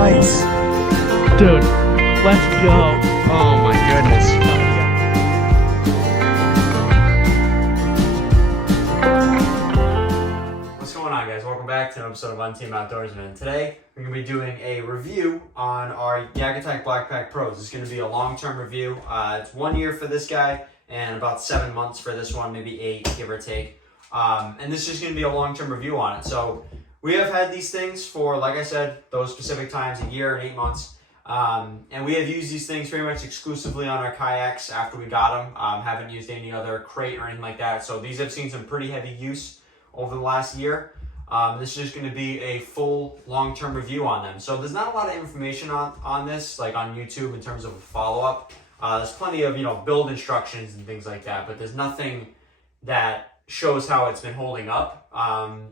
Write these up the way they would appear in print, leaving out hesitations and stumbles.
nice. Dude, let's go. Oh my goodness. What's going on, guys? Welcome back to an episode of Team Outdoorsman. Today, we're going to be doing a review on our YakAttack BlackPak Pros. It's going to be a long-term review. It's 1 year for this guy and about 7 months for this one, maybe 8, give or take. And this is just going to be a long-term review on it. So we have had these things for, like I said, those specific times, a year and 8 months. And we have used these things pretty much exclusively on our kayaks after we got them. Haven't used any other crate or anything like that. So these have seen some pretty heavy use over the last year. This is just going to be a full long-term review on them. So there's not a lot of information on this, like on YouTube in terms of a follow-up. There's plenty of, build instructions and things like that, but there's nothing that shows how it's been holding up,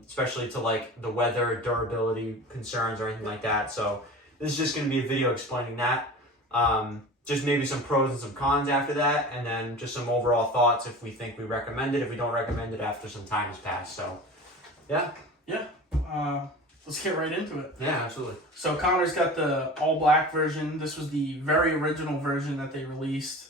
especially to like the weather, durability concerns or anything like that. So this is just going to be a video explaining that. Just maybe some pros and some cons after that, and then just some overall thoughts if we think we recommend it, if we don't recommend it after some time has passed. So, yeah. Yeah. Let's get right into it. Yeah, absolutely. So Connor's got the all black version. This was the very original version that they released.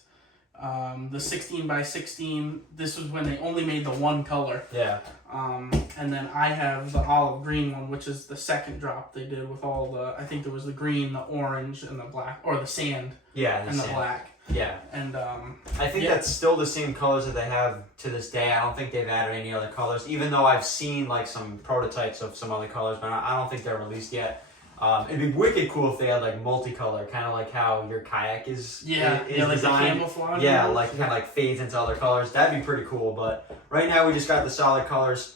The 16 by 16. This was when they only made the one color. Yeah. And then I have the olive green one, which is the second drop they did with all the, I think there was the green, the orange, and the black, or the sand. Yeah, and the black. Yeah. And I think that's still the same colors that they have to this day. I don't think they've added any other colors, even though I've seen like some prototypes of some other colors, but I don't think they're released yet. It'd be wicked cool if they had like multicolor, kind of like how your kayak is like designed. the camouflage. Yeah, like kind of like fades into other colors. That'd be pretty cool. But right now we just got the solid colors.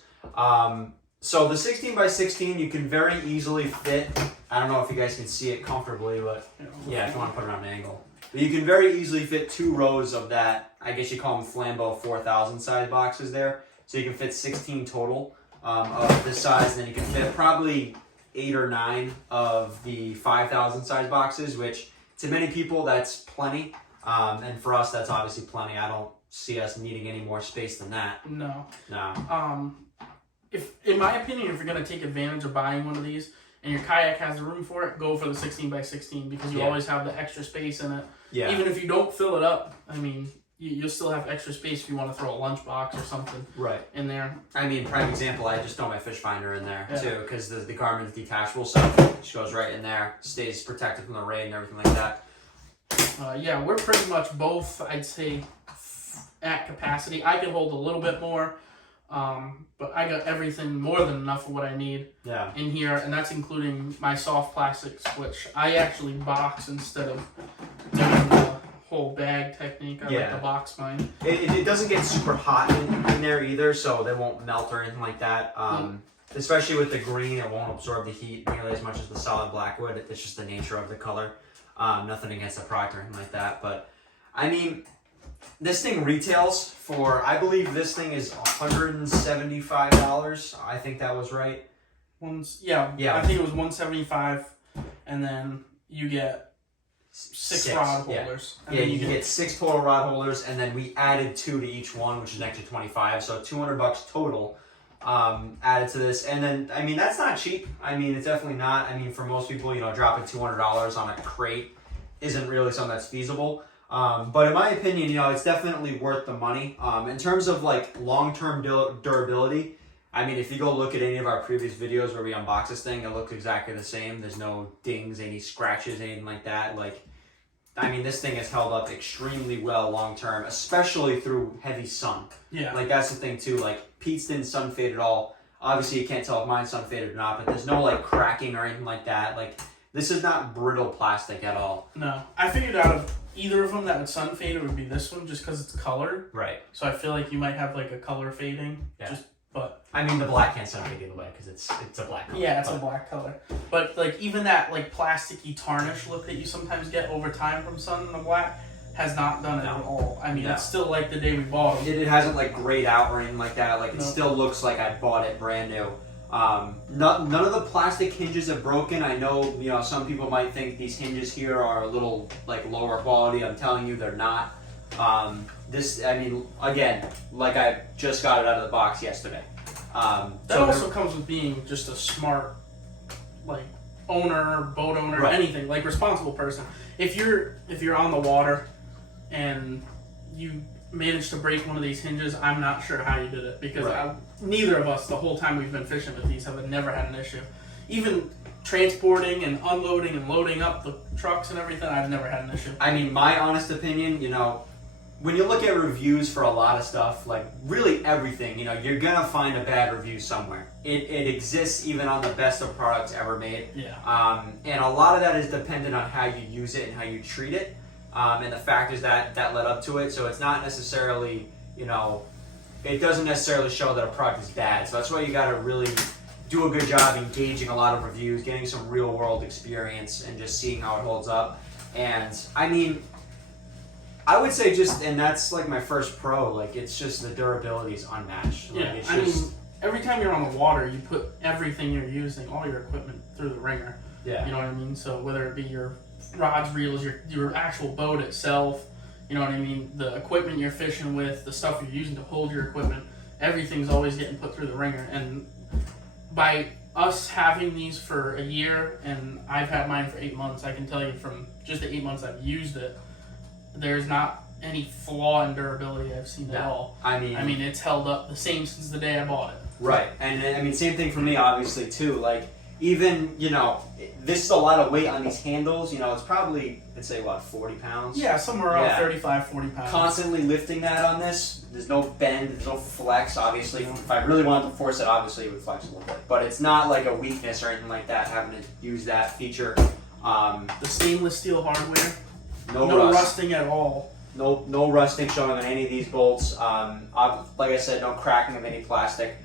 So the 16 by 16 you can very easily fit. I don't know if you guys can see it comfortably, but yeah, if you want to put it on an angle. But you can very easily fit 2 rows of that. I guess you call them Flambeau 4000 size boxes there. So you can fit 16 total of this size, and then you can fit probably 8 or 9 of the 5000 size boxes, which to many people that's plenty, and for us that's obviously plenty. I don't see us needing any more space than that. No. No. If in my opinion, if you're gonna take advantage of buying one of these and your kayak has the room for it, go for the 16 by 16 because you always have the extra space in it. Yeah. Even if you don't fill it up, I mean, you'll still have extra space if you want to throw a lunchbox or something in there. I mean, prime example, I just throw my fish finder in there too, because the Garmin's detachable, so it just goes right in there, stays protected from the rain and everything like that. Yeah, we're pretty much both, I'd say, at capacity. I can hold a little bit more, but I got everything more than enough of what I need in here, and that's including my soft plastics, which I actually box instead of doing the whole bag technique. I like to box mine. It doesn't get super hot in there either, so they won't melt or anything like that. Especially with the green, it won't absorb the heat nearly as much as the solid black would. It's just the nature of the color. Nothing against the product or anything like that, but I mean, this thing retails for, I believe this thing is $175. I think that was right. I think it was $175, and then you get six rod holders. Yeah, you get 6 total rod holders, and then we added 2 to each one, which is an extra 25, so $200 total added to this. And then, I mean, that's not cheap. I mean, it's definitely not. I mean, for most people, dropping $200 on a crate isn't really something that's feasible. But in my opinion, it's definitely worth the money. In terms of like long-term durability, I mean, if you go look at any of our previous videos where we unbox this thing, it looks exactly the same. There's no dings, any scratches, anything like that. Like, I mean, this thing has held up extremely well long-term, especially through heavy sun. Yeah. Like, that's the thing too. Like, Pete's didn't sun fade at all. Obviously, you can't tell if mine's sun faded or not, but there's no like cracking or anything like that. Like, this is not brittle plastic at all. No. I figured out of either of them that would sun fade, it would be this one just because it's colored. Right. So I feel like you might have like a color fading. Yeah. But I mean, the black can't sun fade either way because it's a black color. Yeah, it's a black color. But like even that like plasticky tarnish look that you sometimes get over time from sun in the black has not done it at all. I mean, it's still like the day we bought it. It hasn't like grayed out or anything like that. Like, it still looks like I bought it brand new. None of the plastic hinges have broken. I know, some people might think these hinges here are a little like lower quality. I'm telling you, they're not. This, I mean, again, like I just got it out of the box yesterday. That also comes with being just a smart, like, owner, boat owner, right. anything, like responsible person. If you're on the water and you managed to break one of these hinges, I'm not sure how you did it, because right. neither of us, the whole time we've been fishing with these, have never had an issue. Even transporting and unloading and loading up the trucks and everything, I've never had an issue. I mean, my honest opinion, you know, when you look at reviews for a lot of stuff, like really everything, you know, you're gonna find a bad review somewhere. It exists even on the best of products ever made. Yeah. And a lot of that is dependent on how you use it and how you treat it, and the factors that led up to it. So it's not necessarily, you know, it doesn't necessarily show that a product is bad. So that's why you gotta really do a good job engaging a lot of reviews, getting some real world experience, and just seeing how it holds up. And I mean, I would say and that's like my first pro, like it's just the durability is unmatched. Like, Yeah, it's I mean, every time you're on the water, you put everything you're using, all your equipment, through the ringer. Yeah. You know what I mean? So whether it be your rods, reels, your actual boat itself, you know what I mean? The equipment you're fishing with, the stuff you're using to hold your equipment, everything's always getting put through the ringer. And by us having these for a year, and I've had mine for 8 months, I can tell you from just the 8 months I've used it, there's not any flaw in durability I've seen at all. I mean, it's held up the same since the day I bought it. Right, and I mean, same thing for me, obviously, too. Like, even, you know, this is a lot of weight on these handles. You know, it's probably, let's say, what, 40 pounds? Yeah, somewhere around 35, 40 pounds. Constantly lifting that on this, there's no bend, there's no flex, obviously. If I really wanted to force it, obviously, it would flex a little bit. But it's not like a weakness or anything like that, having to use that feature. The stainless steel hardware. No rusting at all. No rusting showing on any of these bolts. Like I said, no cracking of any plastic.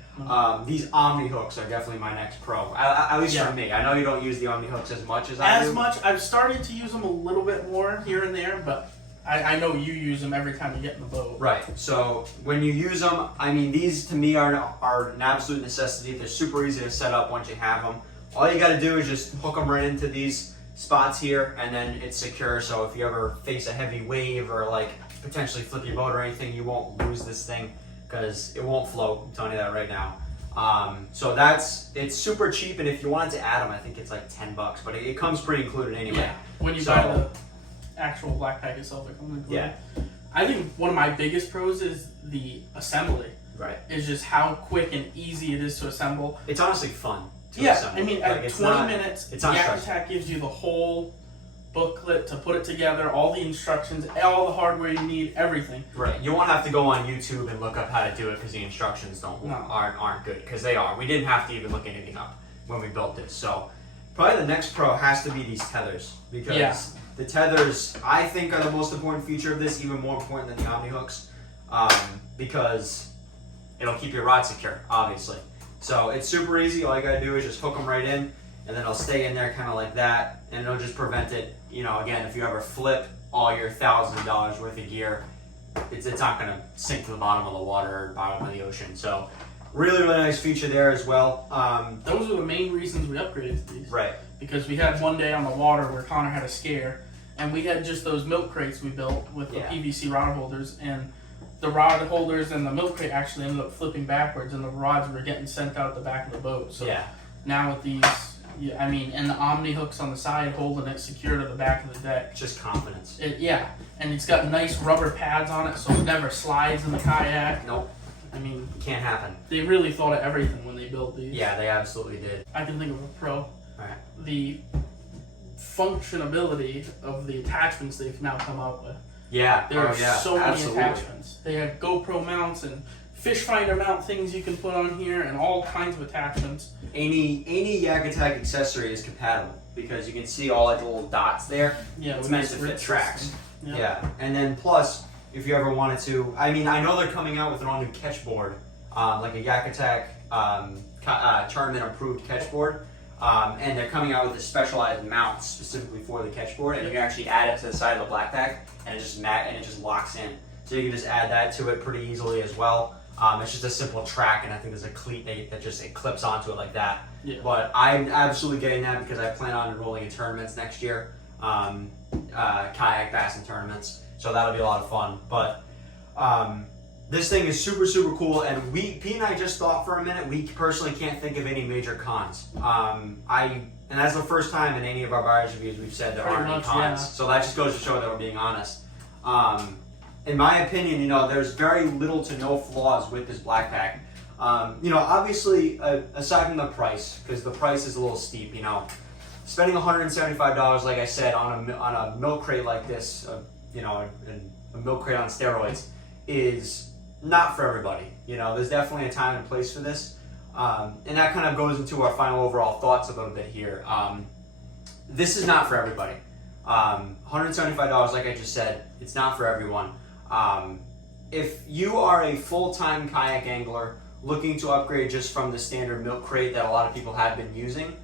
These Omni hooks are definitely my next pro. At least for me. I know you don't use the Omni hooks as much as I do. As much. I've started to use them a little bit more here and there, but I know you use them every time you get in the boat. Right. So when you use them, I mean, these to me are an absolute necessity. They're super easy to set up once you have them. All you got to do is just hook them right into these spots here, and then it's secure. So if you ever face a heavy wave or like potentially flip your boat or anything, you won't lose this thing because it won't float. I'm telling you that right now. So it's super cheap, and if you wanted to add them, I think it's like $10, but it comes pre-included anyway. Yeah, when you buy the actual BlackPak itself, it comes included. Yeah. I think one of my biggest pros is the assembly. Right. Is just how quick and easy it is to assemble. It's honestly fun. I mean, at 20 minutes, YakAttack gives you the whole booklet to put it together, all the instructions, all the hardware you need, everything. Right. You won't have to go on YouTube and look up how to do it because the instructions aren't good, because they are. We didn't have to even look anything up when we built this. So probably the next pro has to be these tethers, because the tethers, I think, are the most important feature of this, even more important than the Omni hooks, because it'll keep your rod secure, obviously. So it's super easy. All you gotta do is just hook them right in, and then it'll stay in there kind of like that, and it'll just prevent it. You know, again, if you ever flip all your thousands of dollars worth of gear, it's not gonna sink to the bottom of the water or bottom of the ocean. So really, really nice feature there as well. Those are the main reasons we upgraded to these. Right. Because we had one day on the water where Connor had a scare, and we had just those milk crates we built with the PVC rod holders, and the rod holders and the milk crate actually ended up flipping backwards, and the rods were getting sent out the back of the boat. So now with these, I mean, and the Omni hooks on the side holding it secure to the back of the deck. Just confidence. And it's got nice rubber pads on it, so it never slides in the kayak. Nope. I mean, it can't happen. They really thought of everything when they built these. Yeah, they absolutely did. I can think of a pro. Right. The functionability of the attachments they've now come out with. Yeah. There are so many attachments. They have GoPro mounts and fish finder mount things you can put on here, and all kinds of attachments. Any YakAttack accessory is compatible, because you can see all like the little dots there. Yeah, it's meant to fit tracks. Yeah, and then plus, if you ever wanted to, I mean, I know they're coming out with an all new catch board, like a YakAttack tournament approved catch board. And they're coming out with a specialized mount specifically for the catch board, and you can actually add it to the side of the BlackPak, and it just locks in. So you can just add that to it pretty easily as well. It's just a simple track, and I think there's a cleat that just clips onto it like that. Yeah. But I'm absolutely getting that because I plan on enrolling in tournaments next year, kayak bassin tournaments. So that'll be a lot of fun. But this thing is super, super cool, and Pete and I just thought for a minute, we personally can't think of any major cons. I And that's the first time in any of our buyers reviews we've said there aren't any cons. So that just goes to show that we're being honest. In my opinion, there's very little to no flaws with this BlackPak. Obviously, aside from the price, because the price is a little steep, spending $175, like I said, on a milk crate like this, a milk crate on steroids, is not for everybody. There's definitely a time and place for this. And that kind of goes into our final overall thoughts a little bit here. This is not for everybody. $175, like I just said, it's not for everyone. If you are a full-time kayak angler looking to upgrade just from the standard milk crate that a lot of people have been using,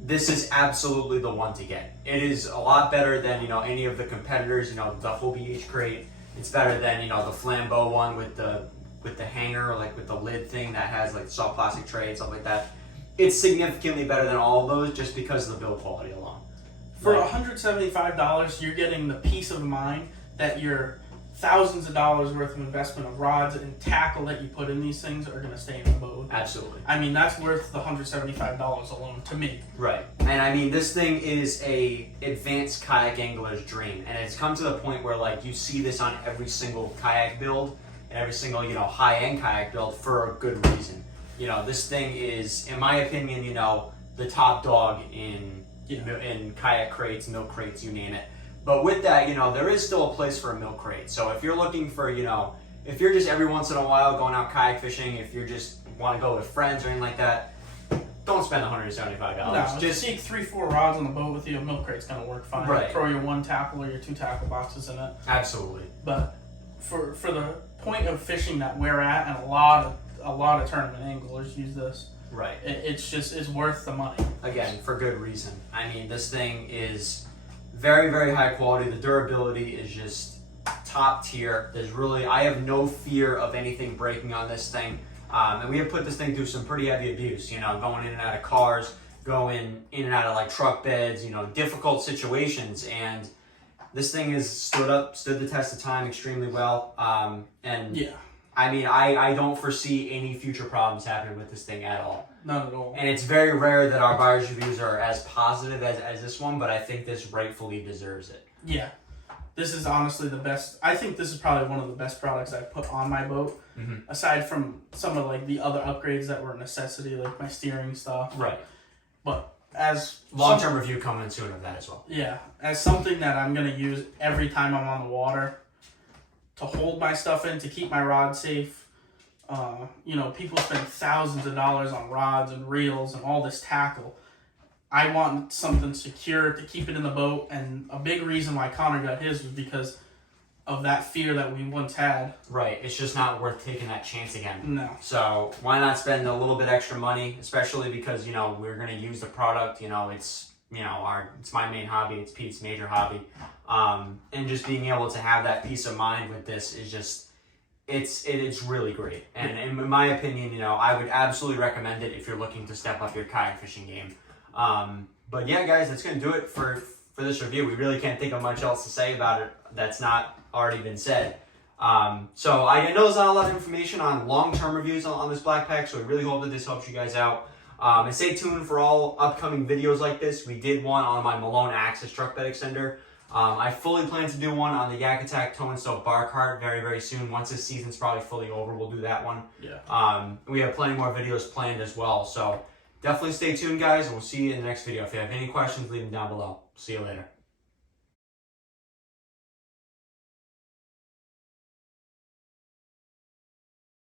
this is absolutely the one to get. It is a lot better than any of the competitors. The Hobie H crate. It's better than the Flambeau one with the hanger, like with the lid thing that has like soft plastic tray and stuff like that. It's significantly better than all of those just because of the build quality alone. For $175, you're getting the peace of mind that your thousands of dollars worth of investment of rods and tackle that you put in these things are going to stay in the boat. Absolutely. I mean, that's worth the $175 alone to me. Right. And I mean, this thing is a advanced kayak angler's dream. And it's come to the point where like you see this on every single kayak build and every single, high-end kayak build for a good reason. This thing is, in my opinion, the top dog in kayak crates, milk crates, you name it. But with that, there is still a place for a milk crate. So if you're looking for, if you're just every once in a while going out kayak fishing, if you just want to go with friends or anything like that, don't spend $175. No, just take 3-4 rods on the boat with you. A milk crate's gonna work fine. Right. Throw your 1 tackle or your 2 tackle boxes in it. Absolutely. But for the point of fishing that we're at, and a lot of tournament anglers use this. Right. It's worth the money. Again, for good reason. I mean, this thing is very, very high quality. The durability is just top tier. I have no fear of anything breaking on this thing. And we have put this thing through some pretty heavy abuse, going in and out of cars, going in and out of like truck beds, difficult situations. And this thing has stood the test of time extremely well. And yeah. I mean, I don't foresee any future problems happening with this thing at all. Not at all. And it's very rare that our buyer's reviews are as positive as this one, but I think this rightfully deserves it. Yeah. This is honestly the best. I think this is probably one of the best products I've put on my boat, aside from some of like the other upgrades that were a necessity, like my steering stuff. Right. But as long-term review coming in soon of that as well. Yeah. As something that I'm going to use every time I'm on the water, to hold my stuff in, to keep my rod safe. People spend thousands of dollars on rods and reels and all this tackle. I want something secure to keep it in the boat, and a big reason why Connor got his was because of that fear that we once had. Right. It's just not worth taking that chance again. No. So why not spend a little bit extra money, especially because, we're going to use the product, it's my main hobby, it's Pete's major hobby. And just being able to have that peace of mind with this is just, it's really great. And in my opinion, I would absolutely recommend it if you're looking to step up your kayak fishing game. But yeah, guys, that's going to do it for this review. We really can't think of much else to say about it that's not already been said. So I know there's not a lot of information on long-term reviews on this BlackPak, so I really hope that this helps you guys out. And stay tuned for all upcoming videos like this. We did one on my Malone Axis truck bed extender. I fully plan to do one on the YakAttack tow and stow bar cart very, very soon. Once this season's probably fully over, we'll do that one. Yeah. We have plenty more videos planned as well. So definitely stay tuned, guys, and we'll see you in the next video. If you have any questions, leave them down below. See you later.